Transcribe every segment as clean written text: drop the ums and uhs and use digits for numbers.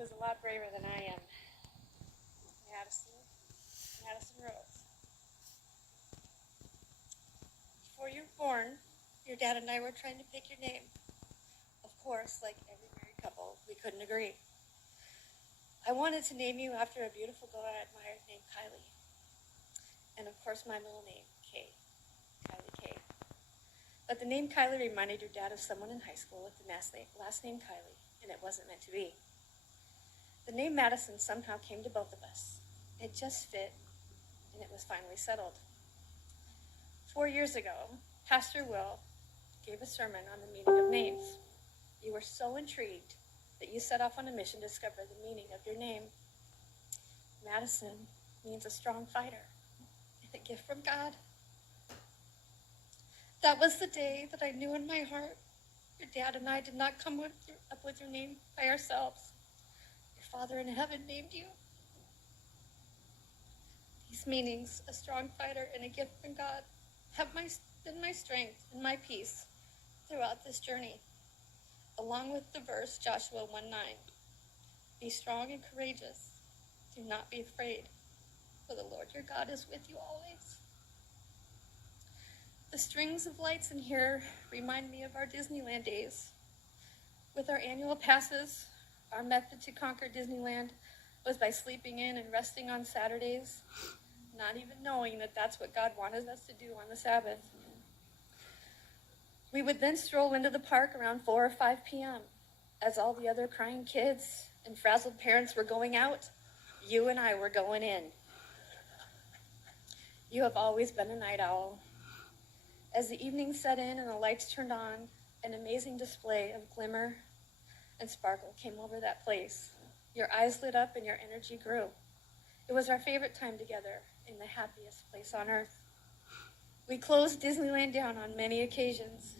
was a lot braver than I am. Madison Rose. Before you were born, your dad and I were trying to pick your name. Of course, like every married couple, we couldn't agree. I wanted to name you after a beautiful girl I admired named Kylie. And of course, my middle name, Kay. Kylie Kay. But the name Kylie reminded your dad of someone in high school with the last name Kylie, and it wasn't meant to be. The name Madison somehow came to both of us. It just fit, and it was finally settled. 4 years ago, Pastor Will gave a sermon on the meaning of names. You were so intrigued that you set off on a mission to discover the meaning of your name. Madison means a strong fighter and a gift from God. That was the day that I knew in my heart your dad and I did not come up with your name by ourselves. Your Father in heaven named you. These meanings, a strong fighter and a gift from God, have been my strength and my peace throughout this journey, along with the verse Joshua 1:9. Be strong and courageous. Do not be afraid, for the Lord your God is with you always. The strings of lights in here remind me of our Disneyland days. With our annual passes, our method to conquer Disneyland was by sleeping in and resting on Saturdays, not even knowing that that's what God wanted us to do on the Sabbath. We would then stroll into the park around 4 or 5 p.m. As all the other crying kids and frazzled parents were going out, you and I were going in. You have always been a night owl. As the evening set in and the lights turned on, an amazing display of glimmer and sparkle came over that place. Your eyes lit up and your energy grew. It was our favorite time together in the happiest place on earth. We closed Disneyland down on many occasions,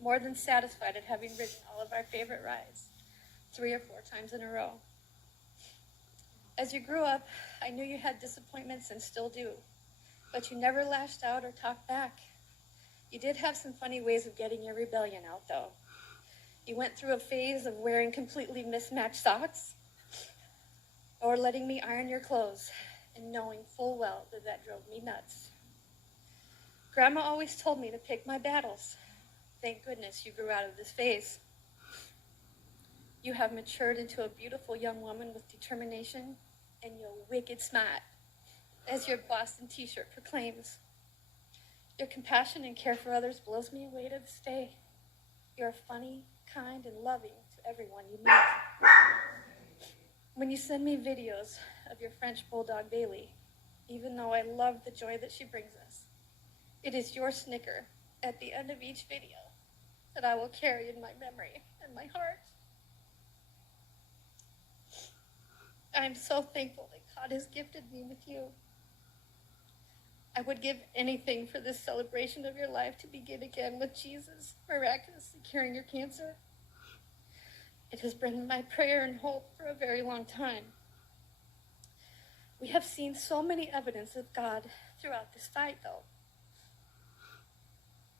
more than satisfied at having ridden all of our favorite rides 3 or 4 times in a row. As you grew up, I knew you had disappointments and still do, but you never lashed out or talked back. You did have some funny ways of getting your rebellion out, though. You went through a phase of wearing completely mismatched socks or letting me iron your clothes and knowing full well that that drove me nuts. Grandma always told me to pick my battles. Thank goodness you grew out of this phase. You have matured into a beautiful young woman with determination and you're wicked smart, as your Boston t-shirt proclaims. Your compassion and care for others blows me away to this day. You're funny, kind, and loving to everyone you meet. When you send me videos of your French bulldog Bailey, even though I love the joy that she brings us, it is your snicker at the end of each video that I will carry in my memory and my heart. I am so thankful that God has gifted me with you. I would give anything for this celebration of your life to begin again with Jesus miraculously curing your cancer. It has been my prayer and hope for a very long time. We have seen so many evidence of God throughout this fight, though.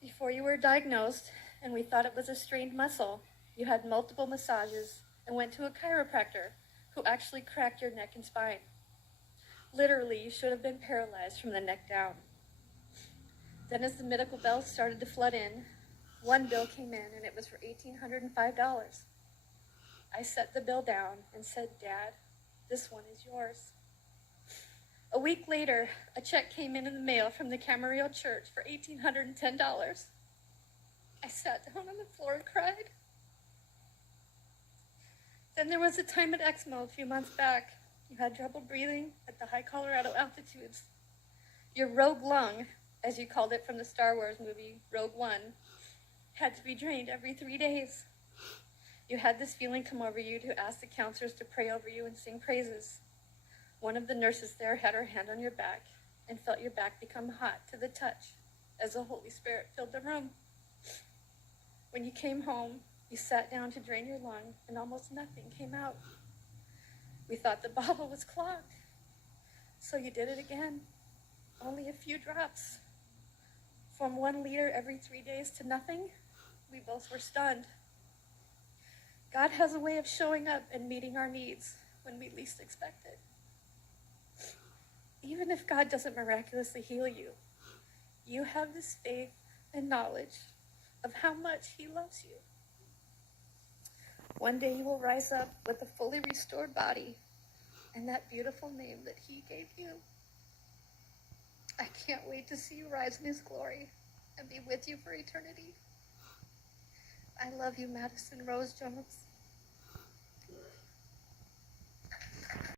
Before you were diagnosed and we thought it was a strained muscle, you had multiple massages and went to a chiropractor who actually cracked your neck and spine. Literally, you should have been paralyzed from the neck down. Then as the medical bills started to flood in, one bill came in and it was for $1,805. I set the bill down and said, Dad, this one is yours. A week later, a check came in the mail from the Camarillo Church for $1,810. I sat down on the floor and cried. Then there was a time at Exmo a few months back. You had trouble breathing at the high Colorado altitudes. Your rogue lung, as you called it from the Star Wars movie, Rogue One, had to be drained every 3 days. You had this feeling come over you to ask the counselors to pray over you and sing praises. One of the nurses there had her hand on your back and felt your back become hot to the touch as the Holy Spirit filled the room. When you came home, you sat down to drain your lung and almost nothing came out. We thought the bottle was clogged, so you did it again. Only a few drops. From 1 liter every 3 days to nothing, we both were stunned. God has a way of showing up and meeting our needs, when we least expect it. Even if God doesn't miraculously heal you, you have this faith and knowledge of how much he loves you. One day you will rise up with a fully restored body and that beautiful name that he gave you. I can't wait to see you rise in his glory and be with you for eternity. I love you, Madison Rose Jones.